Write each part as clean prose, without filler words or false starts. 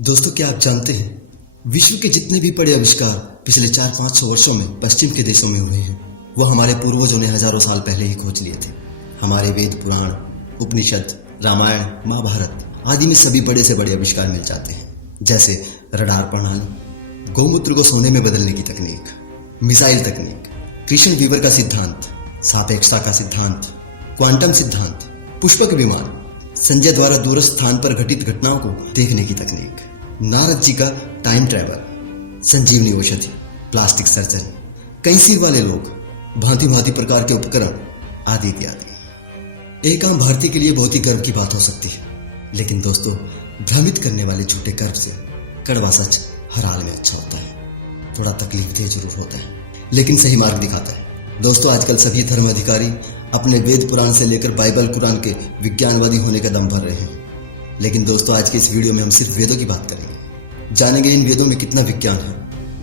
दोस्तों, क्या आप जानते हैं विश्व के जितने भी बड़े आविष्कार पिछले 400-500 वर्षों में पश्चिम के देशों में हुए हैं, वो हमारे पूर्वजों ने हजारों साल पहले ही खोज लिए थे। हमारे वेद, पुराण, उपनिषद, रामायण, महाभारत आदि में सभी बड़े से बड़े आविष्कार मिल जाते हैं, जैसे रडार प्रणाली, गौमूत्र को सोने में बदलने की तकनीक, मिसाइल तकनीक, कृष्ण वीवर का सिद्धांत, सापेक्षता का सिद्धांत, क्वांटम सिद्धांत, पुष्पक विमान, संजय द्वारा दूरस्थ स्थान पर घटित घटनाओं को देखने की तकनीक, नारद जी का टाइम ट्रैवल, संजीवनी औषधि, प्लास्टिक सर्जरी, कई सिर वाले लोग, भांति भांति प्रकार के उपकरण आदि इत्यादि। एक आम भारतीय के लिए बहुत ही गर्व की बात हो सकती है, लेकिन दोस्तों, भ्रमित करने वाले झूठे गर्व से कड़वा सच हर हाल में अच्छा होता है। थोड़ा तकलीफ दे जरूर होता है, लेकिन सही मार्ग दिखाता है। दोस्तों, आजकल सभी धर्म अधिकारी अपने वेद पुराण से लेकर बाइबल कुरान के विज्ञानवादी होने का दम भर रहे हैं, लेकिन दोस्तों, आज के इस वीडियो में हम सिर्फ वेदों की बात करेंगे। जानेंगे इन वेदों में कितना विज्ञान है,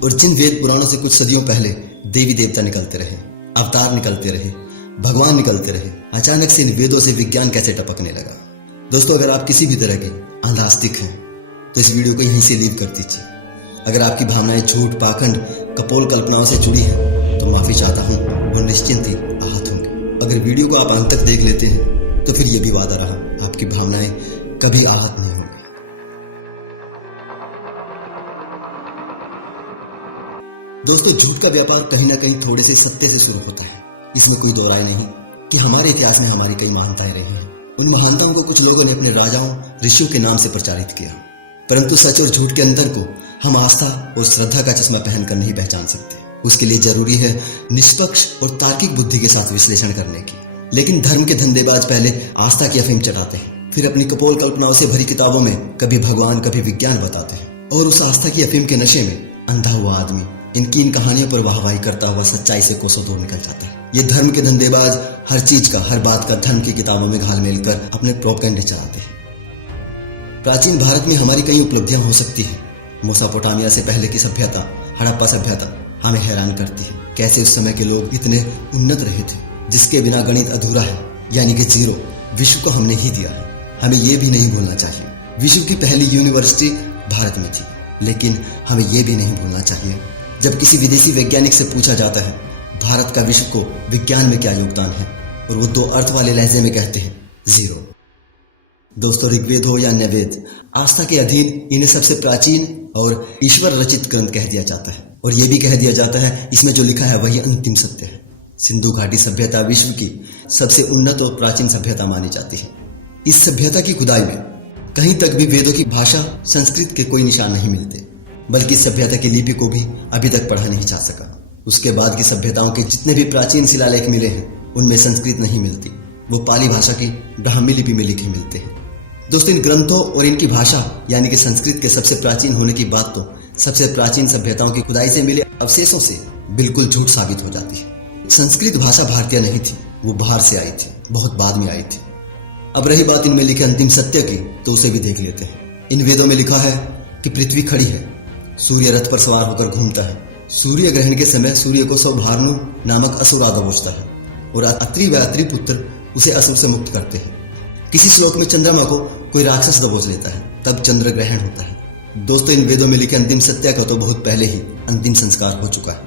और जिन वेद पुराणों से कुछ सदियों पहले देवी देवता निकलते रहे, अवतार निकलते रहे, भगवान निकलते रहे, अचानक से इन वेदों से विज्ञान कैसे टपकने लगा। दोस्तों, अगर आप किसी भी तरह के आस्तिक हैं तो इस वीडियो को यहीं से लीव कर दीजिए। अगर आपकी भावनाएं झूठ, पाखंड, कपोल कल्पनाओं से जुड़ी हैं तो माफी चाहता हूँ और निश्चिंत ही आहत होंगे। अगर वीडियो को आप अंत तक देख लेते हैं तो फिर यह भी वादा रहा, आपकी भावनाएं कभी आहत नहीं होंगी। दोस्तों, झूठ का व्यापार कहीं ना कहीं थोड़े से सत्य से शुरू होता है। इसमें कोई दो राय नहीं कि हमारे इतिहास में हमारी कई महानताएं रही हैं। उन महानताओं को कुछ लोगों ने अपने राजाओं, ऋषियों के नाम से प्रचारित किया, परंतु सच और झूठ के अंतर को हम आस्था और श्रद्धा का चश्मा पहनकर नहीं पहचान सकते। उसके लिए जरूरी है निष्पक्ष और तार्किक बुद्धि के साथ विश्लेषण करने की। लेकिन धर्म के धंधेबाज पहले आस्था की अफीम चढ़ाते हैं, फिर अपनी कपोल कल्पनाओं से भरी किताबों में कभी भगवान कभी विज्ञान बताते हैं, और उस आस्था की अफीम के नशे में अंधा हुआ आदमी इनकी इन कहानियों पर वाहवाही करता हुआ सच्चाई से कोसों दूर निकल जाता है। ये धर्म के धंधेबाज हर चीज का, हर बात का धर्म की किताबों में घाल-मेल कर अपने प्रोपेगेंडे चलाते हैं। प्राचीन भारत में हमारी कई उपलब्धियां हो सकती है। मेसोपोटामिया से पहले की सभ्यता, हड़प्पा सभ्यता हमें हैरान करती है। कैसे उस समय के लोग इतने उन्नत रहे थे, जिसके बिना गणित अधूरा है, यानी कि जीरो विश्व को हमने ही दिया है। हमें यह भी नहीं भूलना चाहिए विश्व की पहली यूनिवर्सिटी भारत में थी। लेकिन हमें यह भी नहीं भूलना चाहिए, जब किसी विदेशी वैज्ञानिक से पूछा जाता है भारत का विश्व को विज्ञान में क्या योगदान है, और वो दो अर्थ वाले लहजे में कहते हैं जीरो। दोस्तों, ऋग्वेद हो या अन्य वेद, आस्था के अधीन इन्हें सबसे प्राचीन और ईश्वर रचित ग्रंथ कह दिया जाता है, और यह भी कह दिया जाता है इसमें जो लिखा है वही अंतिम सत्य है। सिंधु घाटी सभ्यता विश्व की सबसे उन्नत और प्राचीन सभ्यता मानी जाती है। इस सभ्यता की खुदाई में कहीं तक भी वेदों की भाषा संस्कृत के कोई निशान नहीं मिलते, बल्कि इस सभ्यता की लिपि को भी अभी तक पढ़ा नहीं जा सका। उसके बाद की सभ्यताओं के जितने भी प्राचीन शिलालेख मिले हैं उनमें संस्कृत नहीं मिलती, वो पाली भाषा की ब्राह्मी लिपि में लिखे मिलते हैं। दोस्तों, इन ग्रंथों और इनकी भाषा यानी कि संस्कृत के सबसे प्राचीन होने की बात तो सबसे प्राचीन सभ्यताओं की खुदाई से मिले अवशेषों से बिल्कुल झूठ साबित हो जाती है। संस्कृत भाषा भारतीय नहीं थी, वो बाहर से आई थी, बहुत बाद में आई थी। अब रही बात इनमें लिखे अंतिम सत्य की, तो उसे भी देख लेते हैं। इन वेदों में लिखा है कि पृथ्वी खड़ी है, सूर्य रथ पर सवार होकर घूमता है, सूर्य ग्रहण के समय सूर्य को सौभानु नामक असुर आ दबोचता है, और अत्रि व अत्रि पुत्र उसे असुर से मुक्त करते हैं। किसी श्लोक में चंद्रमा को कोई राक्षस दबोच लेता है, तब चंद्र ग्रहण होता है। दोस्तों, इन वेदों में लिखे अंतिम सत्य का तो बहुत पहले ही अंतिम संस्कार हो चुका है।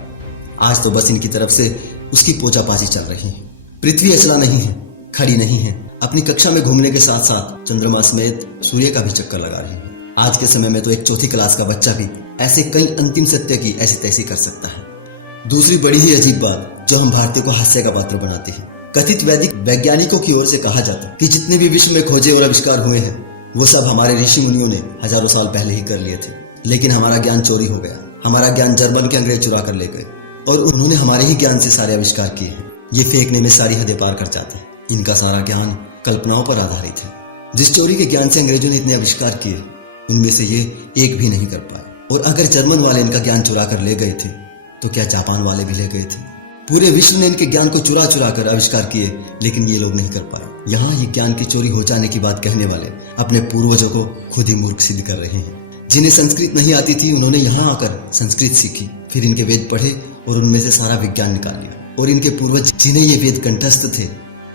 आज तो बस इनकी तरफ से उसकी पोछापाछी चल रही है। पृथ्वी अचला नहीं है, खड़ी नहीं है, अपनी कक्षा में घूमने के साथ साथ चंद्रमा समेत सूर्य का भी चक्कर लगा रही है। आज के समय में तो एक चौथी क्लास का बच्चा भी ऐसे कई अंतिम सत्य की ऐसी तैसी कर सकता है। दूसरी बड़ी ही अजीब बात जो हम भारतीय को हास्य का पात्र बनाती है, कथित वैदिक वैज्ञानिकों की ओर से कहा जाता कि जितने भी विश्व में खोजे और आविष्कार हुए हैं वो सब हमारे ऋषि मुनियों ने हजारों साल पहले ही कर लिए थे। लेकिन हमारा ज्ञान चोरी हो गया, हमारा ज्ञान जर्मन के अंग्रेज चुरा कर ले गए, और उन्होंने हमारे ही ज्ञान से सारे आविष्कार किए हैं। ये फेंकने में सारी हदें पार कर जाते हैं। इनका सारा ज्ञान कल्पनाओं पर आधारित है। जिस चोरी के ज्ञान से अंग्रेजों ने इतने आविष्कार किए, उनमें से ये एक भी नहीं कर पाए। और अगर जर्मन वाले इनका ज्ञान चुरा कर ले गए थे, तो क्या जापान वाले भी ले गए थे? पूरे विश्व ने इनके ज्ञान को चुरा चुरा कर आविष्कार किए, लेकिन ये लोग नहीं कर पाए। यहाँ ये ज्ञान की चोरी हो जाने की बात कहने वाले अपने पूर्वजों को खुद ही मूर्ख सिद्ध कर रहे हैं। जिन्हें संस्कृत नहीं आती थी, उन्होंने यहाँ आकर संस्कृत सीखी, फिर इनके वेद पढ़े और उनमें से सारा विज्ञान निकाल लिया। और इनके पूर्वज जिन्हें ये वेद कंठस्थ थे,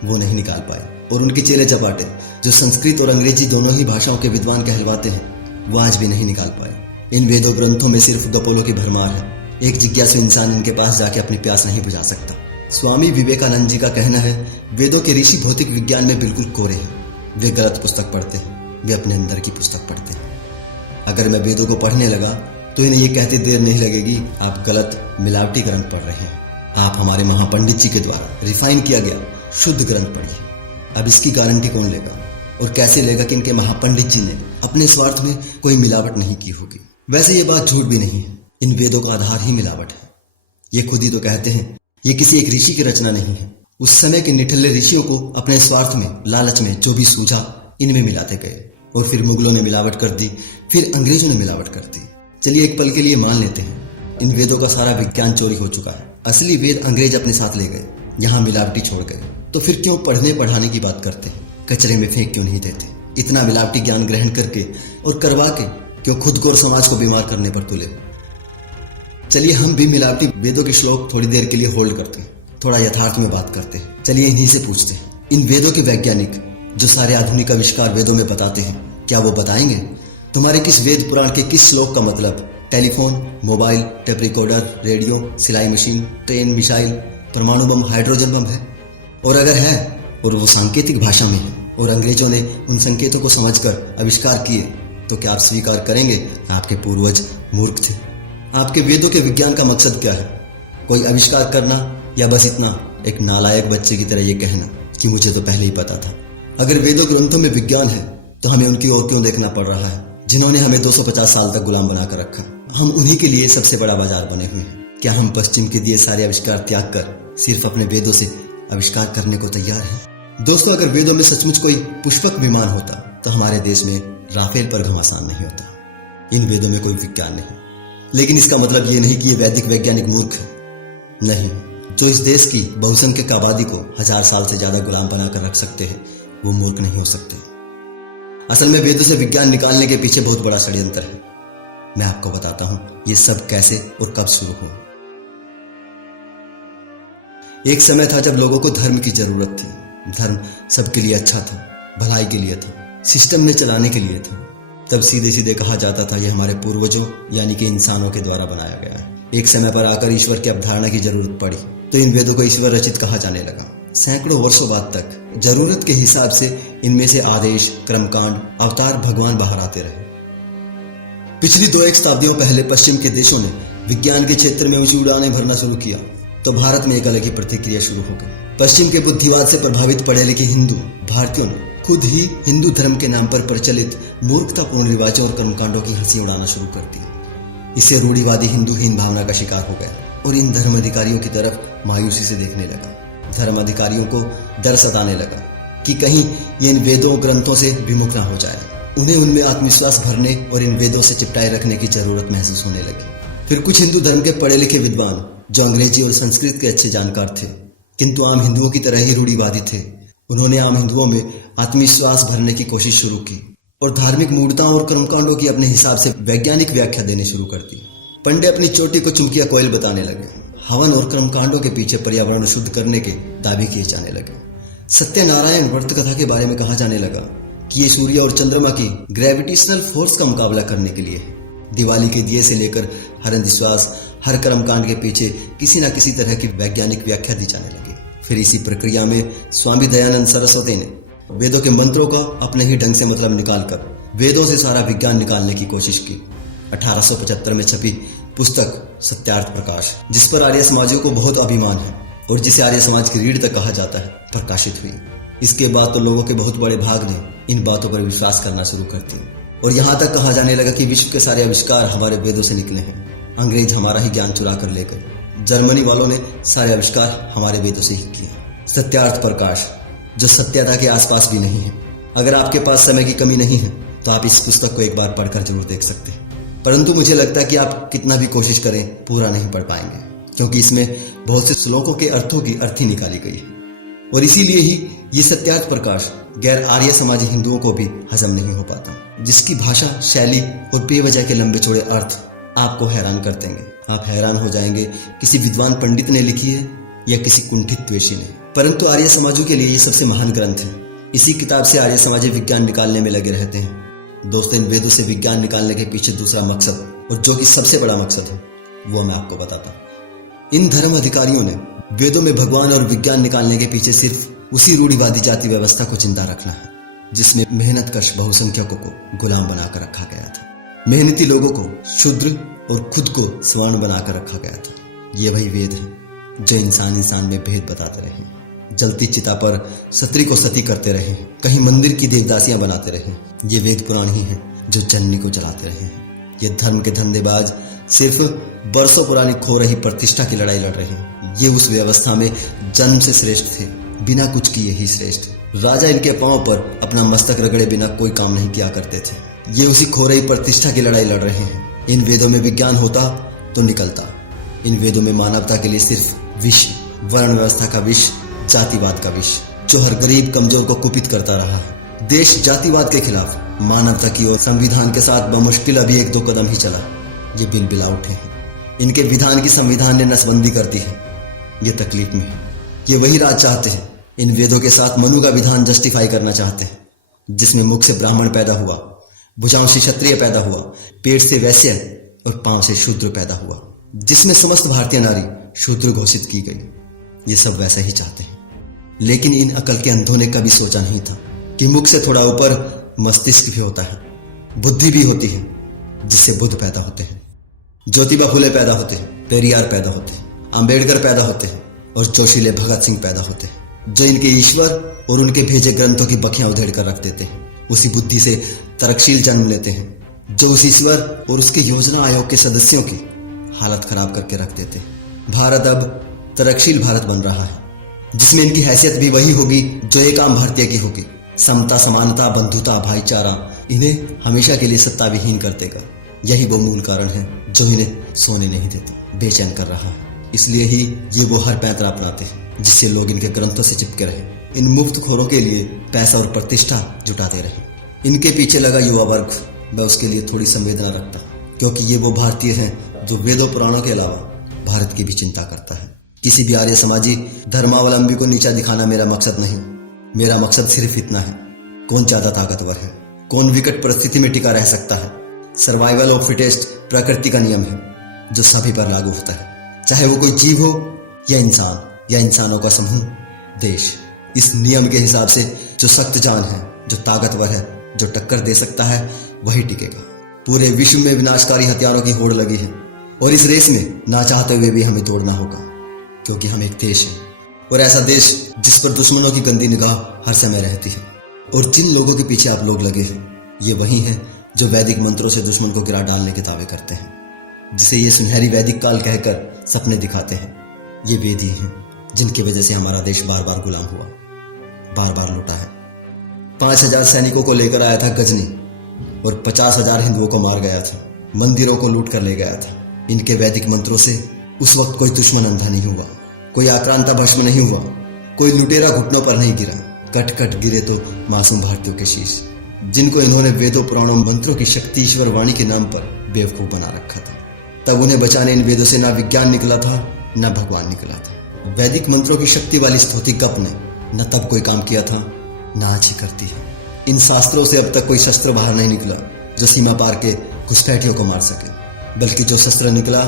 वो नहीं निकाल पाए। और उनके चेले चपाटे जो संस्कृत और अंग्रेजी दोनों ही भाषाओं के विद्वान कहलवाते हैं, वो आज भी नहीं निकाल पाए। इन वेदों ग्रंथों में सिर्फ गपोलों की भरमार है। एक जिज्ञासु इंसान इनके पास जाके अपनी प्यास नहीं बुझा सकता। स्वामी विवेकानंद जी का कहना है, वेदों के ऋषि भौतिक विज्ञान में बिल्कुल कोरे हैं। वे गलत पुस्तक पढ़ते हैं, वे अपने अंदर की पुस्तक पढ़ते हैं। अगर मैं वेदों को पढ़ने लगा तो इन्हें ये कहते देर नहीं लगेगी, आप गलत मिलावटी ग्रंथ पढ़ रहे हैं। आप हमारे महापंडित जी के द्वारा रिफाइन किया गया शुद्ध ग्रंथ पढ़िए। अब इसकी गारंटी कौन लेगा और कैसे लेगा कि इनके महापंडित जी ने अपने स्वार्थ में कोई मिलावट नहीं की होगी। वैसे ये बात झूठ भी नहीं है, इन वेदों का आधार ही मिलावट है। ये खुद ही तो कहते हैं ये किसी एक ऋषि की रचना नहीं है। उस समय के निठल्ले ऋषियों को अपने स्वार्थ में, लालच में जो भी सूझा इनमें मिलाते गए और फिर मुगलों ने मिलावट कर दी, फिर अंग्रेजों ने मिलावट कर दी। चलिए एक पल के लिए मान लेते हैं इन वेदों का सारा विज्ञान चोरी हो चुका है। असली वेद अंग्रेज अपने साथ ले गए, यहाँ मिलावटी छोड़ गए। तो फिर क्यों पढ़ने पढ़ाने की बात करते हैं? कचरे में फेंक क्यों नहीं देते? इतना मिलावटी ज्ञान ग्रहण करके और करवा के क्यों खुद को और समाज को बीमार करने पर तुले? चलिए हम भी मिलावटी वेदों के श्लोक थोड़ी देर के लिए होल्ड करते हैं, थोड़ा यथार्थ में बात करते हैं। चलिए इन्हीं से पूछते हैं, इन वेदों के वैज्ञानिक जो सारे आधुनिक आविष्कार वेदों में बताते हैं, क्या वो बताएंगे तुम्हारे किस वेद पुराण के किस श्लोक का मतलब telephone, mobile, tape recorder, radio, सिलाई मशीन, ट्रेन, मिसाइल, परमाणु बम, हाइड्रोजन बम है? और अगर है और वो सांकेतिक भाषा में है और अंग्रेजों ने उन संकेतों को समझकर आविष्कार किए, तो क्या आप स्वीकार करेंगे आपके पूर्वज मूर्ख थे? आपके वेदों के विज्ञान का मकसद क्या है? कोई आविष्कार करना या बस इतना एक नालायक बच्चे की तरह ये कहना कि मुझे तो पहले ही पता था? अगर वेदों ग्रंथों में विज्ञान है तो हमें उनकी ओर क्यों देखना पड़ रहा है जिन्होंने हमें 250 साल तक गुलाम बनाकर रखा? हम उन्हीं के लिए सबसे बड़ा बाजार बने हुए हैं। क्या हम पश्चिम के दिए सारे आविष्कार त्याग कर सिर्फ अपने वेदों से आविष्कार करने को तैयार हैं? दोस्तों, अगर वेदों में सचमुच कोई पुष्पक विमान होता तो हमारे देश में राफेल पर घमासान नहीं होता। इन वेदों में कोई विज्ञान नहीं, लेकिन इसका मतलब ये नहीं कि ये वैदिक वैज्ञानिक मूर्ख है। नहीं, जो इस देश की बहुसंख्यक आबादी को 1000 साल से ज्यादा गुलाम बनाकर रख सकते हैं वो मूर्ख नहीं हो सकते। असल में वेदों से विज्ञान निकालने के पीछे बहुत बड़ा षड्यंत्र है। मैं आपको बताता हूं ये सब कैसे और कब शुरू हुआ। एक समय था जब लोगों को धर्म की जरूरत थी। धर्म सबके लिए अच्छा था, भलाई के लिए था, सिस्टम में चलाने के लिए था। तब सीधे सीधे कहा जाता था यह हमारे पूर्वजों यानी कि इंसानों के द्वारा बनाया गया है। एक समय पर आकर ईश्वर की अवधारणा की जरूरत पड़ी तो इन वेदों को ईश्वर रचित कहा जाने लगा। सैकड़ों वर्षों बाद तक जरूरत के हिसाब से इनमें से आदेश, कर्मकांड, अवतार भगवान बाहर आते रहे। पिछली 2-1 शताब्दियों पहले पश्चिम के देशों ने विज्ञान के क्षेत्र में ऊंची उड़ानें भरना शुरू किया तो भारत में एक अलग ही प्रतिक्रिया शुरू हो गई। पश्चिम के बुद्धिवाद से प्रभावित पढ़े लिखे हिंदू भारतीयों ने खुद ही हिंदू धर्म के नाम पर प्रचलित मूर्खतापूर्ण रिवाजों और कर्मकांडों की हंसी उड़ाना शुरू कर दी। इससे रूढ़िवादी हिंदूहीन भावना का शिकार हो गया और इन धर्म अधिकारियों की तरफ मायूसी से देखने लगा। धर्म अधिकारियों को डर सताने लगा कि कहीं ये इन वेदों ग्रंथों से विमुख न हो जाए। उन्हें उनमें आत्मविश्वास भरने और इन वेदों से चिपटाए रखने की जरूरत महसूस होने लगी। फिर कुछ हिंदू धर्म के पढ़े लिखे विद्वान जो अंग्रेजी और संस्कृत के अच्छे जानकार थे किंतु आम हिंदुओं की तरह ही रूढ़िवादी थे, उन्होंने आम हिंदुओं में आत्मविश्वास भरने की कोशिश शुरू की और धार्मिक मूर्ताओं और कर्मकांडों की अपने हिसाब से वैज्ञानिक व्याख्या देने शुरू कर दी। पंडे अपनी चोटी को चुमकिया कोयल बताने लगे। हवन और कर्मकांडों के पीछे पर्यावरण शुद्ध करने के दावे किए जाने लगे। सत्यनारायण व्रत कथा के बारे में कहा जाने लगा कि ये सूर्य और चंद्रमा की ग्रेविटेशनल फोर्स का मुकाबला करने के लिए है। दिवाली के दिए से लेकर हर अंधविश्वास, हर कर्मकांड के पीछे किसी न किसी तरह की वैज्ञानिक व्याख्या दी जाने लगी। फिर इसी प्रक्रिया में स्वामी दयानंद सरस्वती ने वेदों के मंत्रों का अपने ही ढंग से मतलब निकालकर वेदों से सारा विज्ञान निकालने की कोशिश की। 1875 में छपी पुस्तक सत्यार्थ प्रकाश, जिस पर आर्य समाजियों को बहुत अभिमान है और जिसे आर्य समाज की रीढ़ तक कहा जाता है, प्रकाशित हुई। इसके बाद तो लोगों के बहुत बड़े भाग ने इन बातों पर विश्वास करना शुरू कर दिया और यहाँ तक कहा जाने लगा कि विश्व के सारे आविष्कार हमारे वेदों से निकले हैं। अंग्रेज हमारा ही ज्ञान चुरा कर ले गए, जर्मनी वालों ने सारे आविष्कार हमारे वेदों से ही किए। सत्यार्थ प्रकाश जो सत्यता के आसपास भी नहीं है। अगर आपके पास समय की कमी नहीं है तो आप इस पुस्तक को एक बार पढ़कर जरूर देख सकते हैं, परंतु मुझे लगता है कि आप कितना भी कोशिश करें पूरा नहीं पढ़ पाएंगे, क्योंकि इसमें बहुत से श्लोकों के अर्थों की अर्थी निकाली गई है और इसीलिए ही ये सत्यार्थ प्रकाश गैर आर्य समाजी हिंदुओं को भी हजम नहीं हो पाता, जिसकी भाषा, शैली और बेवजह के लंबे चौड़े अर्थ आपको हैरान कर देंगे। आप हैरान हो जाएंगे किसी विद्वान पंडित ने लिखी है या किसी कुंठित द्वेषी ने, परंतु आर्य समाजों के लिए ये सबसे महान ग्रंथ है। इसी किताब से आर्य समाजी विज्ञान निकालने में लगे रहते हैं। दोस्तों, इन वेदों से विज्ञान निकालने के पीछे दूसरा मकसद, और जो कि सबसे बड़ा मकसद है, वो मैं आपको बताता हूं। इन धर्म अधिकारियों ने वेदों में भगवान और विज्ञान निकालने के पीछे सिर्फ उसी रूढ़िवादी जाति व्यवस्था को जिंदा रखना है जिसमें मेहनतकश बहुसंख्यकों को गुलाम बनाकर रखा गया था। मेहनती लोगों को शूद्र और खुद को स्वर्ण बनाकर रखा गया था। ये वही वेद है जो इंसान में भेद बताते रहे, जलती चिता पर सती को सती करते रहे, कहीं मंदिर की देवदासियां बनाते रहे। ये वेद पुराण ही है जो जननी को जलाते रहे हैं। ये धर्म के धंधेबाज सिर्फ बरसों पुरानी खो रही प्रतिष्ठा की लड़ाई लड़ रहे हैं। ये उस व्यवस्था में जन्म से श्रेष्ठ थे, बिना कुछ किए ही श्रेष्ठ। राजा इनके पांव पर अपना मस्तक रगड़े बिना कोई काम नहीं किया करते थे। ये उसी खो रही प्रतिष्ठा की लड़ाई लड़ रहे हैं। इन वेदों में विज्ञान होता तो निकलता। इन वेदों में मानवता के लिए सिर्फ विष, वर्ण व्यवस्था का विष, जातिवाद का विष, जो हर गरीब कमजोर को कुपित करता रहा है। देश जातिवाद के खिलाफ मानवता की ओर संविधान के साथ बमुश्किल अभी 1-2 कदम ही चला। ये बिल बिला उठे हैं। इनके विधान की संविधान ने नसबंदी कर दी है। ये तकलीफ में है। ये वही राज चाहते हैं। इन वेदों के साथ मनु का विधान जस्टिफाई करना चाहते हैं, जिसमें मुख से ब्राह्मण पैदा हुआ, भुजाओं से क्षत्रिय पैदा हुआ, पेट से वैश्य और पांव से शूद्र पैदा हुआ, जिसमें समस्त भारतीय नारी शूद्र घोषित की गई। ये सब वैसा ही चाहते हैं। लेकिन इन अकल के अंधों ने कभी सोचा नहीं था कि मुख से थोड़ा ऊपर मस्तिष्क भी होता है, बुद्धि भी होती है, जिससे बुद्ध पैदा होते हैं, ज्योतिबा फुले पैदा होते हैं, पेरियार पैदा होते हैं, अंबेडकर पैदा होते हैं और जोशीले भगत सिंह पैदा होते हैं, जो इनके ईश्वर और उनके भेजे ग्रंथों की बखियां उधेड़ कर रख देते हैं। उसी बुद्धि से तरकशील जन्म लेते हैं, जो उस ईश्वर और उसके योजना आयोग के सदस्यों की हालत खराब करके रख देते हैं। भारत अब तरकशील भारत बन रहा है, जिसमें इनकी हैसियत भी वही होगी जो एक आम भारतीय की होगी। समता, समानता, बंधुता, भाईचारा इन्हें हमेशा के लिए सत्ता विहीन कर देगा। यही वो मूल कारण है जो इन्हें सोने नहीं देता, बेचैन कर रहा है। इसलिए ही ये वो हर पैंतरा अपनाते हैं जिससे लोग इनके ग्रंथों से चिपके रहे, इन मुफ्तखोरों के लिए पैसा और प्रतिष्ठा जुटाते रहे। इनके पीछे लगा युवा वर्ग, मैं उसके लिए थोड़ी संवेदना रखता, क्योंकि ये वो भारतीय हैं जो वेदों पुराणों के अलावा भारत की भी चिंता करता है। किसी भी आर्य समाजी धर्मावलंबी को नीचा दिखाना मेरा मकसद नहीं। मेरा मकसद सिर्फ इतना है, कौन ज्यादा ताकतवर है, कौन विकट परिस्थिति में टिका रह सकता है। सर्वाइवल ऑफ फिटेस्ट प्रकृति का नियम है जो सभी पर लागू होता है, चाहे वो कोई जीव हो या इंसान या इंसानों का समूह, देश। इस नियम के हिसाब से जो सख्त जान है, जो ताकतवर है, जो टक्कर दे सकता है, वही टिकेगा। पूरे विश्व में विनाशकारी हथियारों की होड़ लगी है और इस रेस में ना चाहते हुए भी हमें दौड़ना होगा, क्योंकि हम एक देश है, और ऐसा देश जिस पर दुश्मनों की गंदी निगाह हर समय रहती है। और जिन लोगों के पीछे आप लोग लगे हैं, ये वही हैं जो वैदिक मंत्रों से दुश्मन को गिरा डालने के दावे करते हैं, जिसे ये सुनहरी वैदिक काल कहकर सपने दिखाते हैं। ये वेद ही हैं जिनकी वजह से हमारा देश बार बार गुलाम हुआ, बार बार लूटा है। 5000 सैनिकों को लेकर आया था गजनी और 50,000 हिंदुओं को मार गया था, मंदिरों को लूट कर ले गया था। इनके वैदिक मंत्रों से उस वक्त कोई दुश्मन अंधा नहीं हुआ, कोई आक्रांता भस्म नहीं हुआ, कोई लुटेरा घुटनों पर नहीं गिरा। कट कट गिरे तो मासूम भारतीयों के शीश, जिनको इन्होंने वेदों पुराणों मंत्रों की शक्ति ईश्वर वाणी के नाम पर बेवकूफ बना रखा था। तब उन्हें बचाने इन वेदों से ना विज्ञान निकला था, न भगवान निकला था। वैदिक मंत्रों की शक्ति वाली स्तुति गप ने न तब कोई काम किया था, न आज ही करती है। इन शास्त्रों से अब तक कोई शस्त्र बाहर नहीं निकला जो सीमा पार के घुसपैठियों को मार सके, बल्कि जो शस्त्र निकला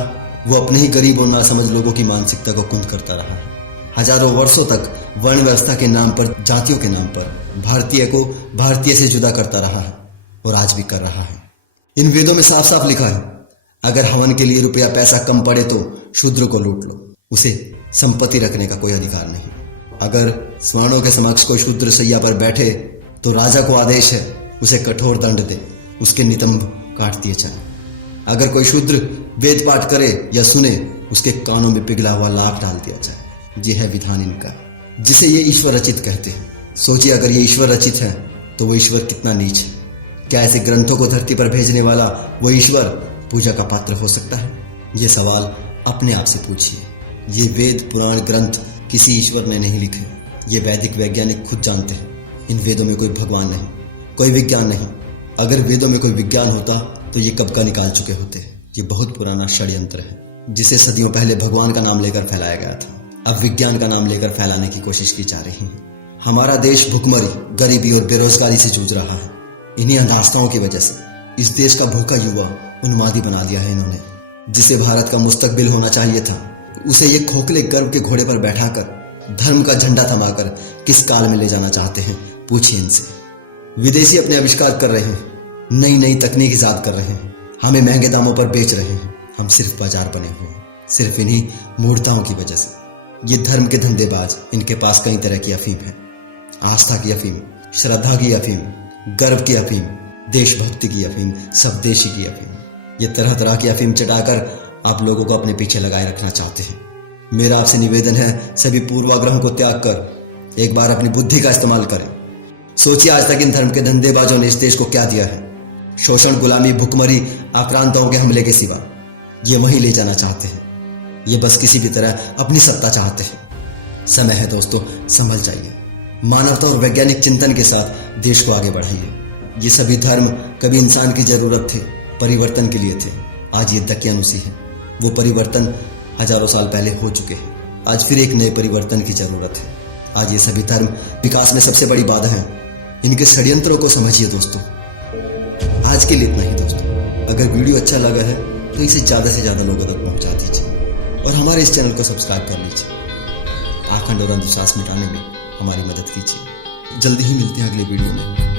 वो अपने ही गरीब और नासमझ लोगों की मानसिकता को कुंद करता रहा है। हजारों वर्षों तक वर्ण व्यवस्था के नाम पर, जातियों के नाम पर भारतीय को भारतीय से जुदा करता रहा है और आज भी कर रहा है। इन वेदों में साफ साफ लिखा है, अगर हवन के लिए रुपया पैसा कम पड़े तो शूद्र को लूट लो, उसे संपत्ति रखने का कोई अधिकार नहीं। अगर स्वर्णों के समक्ष कोई शूद्र सैया पर बैठे तो राजा को आदेश है उसे कठोर दंड दे, उसके नितंब काट दिए जाए। अगर कोई शूद्र वेद पाठ करे या सुने, उसके कानों में पिघला हुआ लाख डाल दिया जाए। ये है विधान इनका, जिसे ये ईश्वर रचित कहते हैं। सोचिए, अगर ये ईश्वर रचित है तो वो ईश्वर कितना नीच है। क्या ऐसे ग्रंथों को धरती पर भेजने वाला वो ईश्वर पूजा का पात्र हो सकता है? ये सवाल अपने आप से पूछिए। ये वेद पुराण ग्रंथ किसी ईश्वर ने नहीं लिखे, ये वैदिक वैज्ञानिक खुद जानते हैं। इन वेदों में कोई भगवान नहीं, कोई विज्ञान नहीं। अगर वेदों में कोई विज्ञान होता तो ये कब का निकाल चुके होते। ये बहुत पुराना षड्यंत्र है जिसे सदियों पहले भगवान का नाम लेकर फैलाया गया था, अब विज्ञान का नाम लेकर फैलाने की कोशिश की जा रही है। हमारा देश भुखमरी, गरीबी और बेरोजगारी से जूझ रहा है। इन्हीं अनास्थाओं की वजह से इस देश का भूखा युवा उन्मादी बना दिया है इन्होंने। जिसे भारत का मुस्तकबिल होना चाहिए था, उसे ये खोखले गर्व के घोड़े पर बैठाकर धर्म का झंडा थमाकर किस काल में ले जाना चाहते हैं, पूछिए इनसे। विदेशी अपने आविष्कार कर रहे हैं, नई नई तकनीक ईजाद कर रहे हैं, हमें महंगे दामों पर बेच रहे हैं। हम सिर्फ बाजार बने हुए हैं, सिर्फ इन्हीं मूर्ताओं की वजह से। ये धर्म के धंधेबाज, इनके पास कई तरह की अफीम है। आस्था की अफीम, श्रद्धा की अफीम, गर्व की अफीम, देशभक्ति की अफीम, स्वदेशी की अफीम। ये तरह तरह की अफीम चटाकर आप लोगों को अपने पीछे लगाए रखना चाहते हैं। मेरा आपसे निवेदन है, सभी पूर्वाग्रहों को त्याग कर एक बार अपनी बुद्धि का इस्तेमाल करें। सोचिए आज तक इन धर्म के धंधेबाजों ने इस देश को क्या दिया है। शोषण, गुलामी, भुखमरी, आक्रांताओं के हमले के सिवा ये वहीं ले जाना चाहते हैं। ये बस किसी भी तरह अपनी सत्ता चाहते हैं। समय है दोस्तों, संभल जाइए। मानवता और वैज्ञानिक चिंतन के साथ देश को आगे बढ़ाइए। ये सभी धर्म कभी इंसान की जरूरत थे, परिवर्तन के लिए थे। आज ये दकियानुसी है। वो परिवर्तन हजारों साल पहले हो चुके हैं। आज फिर एक नए परिवर्तन की जरूरत है। आज ये सभी धर्म विकास में सबसे बड़ी बाधा है। इनके षड्यंत्रों को समझिए दोस्तों। आज के लिए इतना ही दोस्तों। अगर वीडियो अच्छा लगा है तो इसे ज़्यादा से ज़्यादा लोगों तक पहुंचा दीजिए और हमारे इस चैनल को सब्सक्राइब कर लीजिए। आखंड और अंधविश्वास मिटाने में हमारी मदद कीजिए। जल्दी ही मिलते हैं अगले वीडियो में।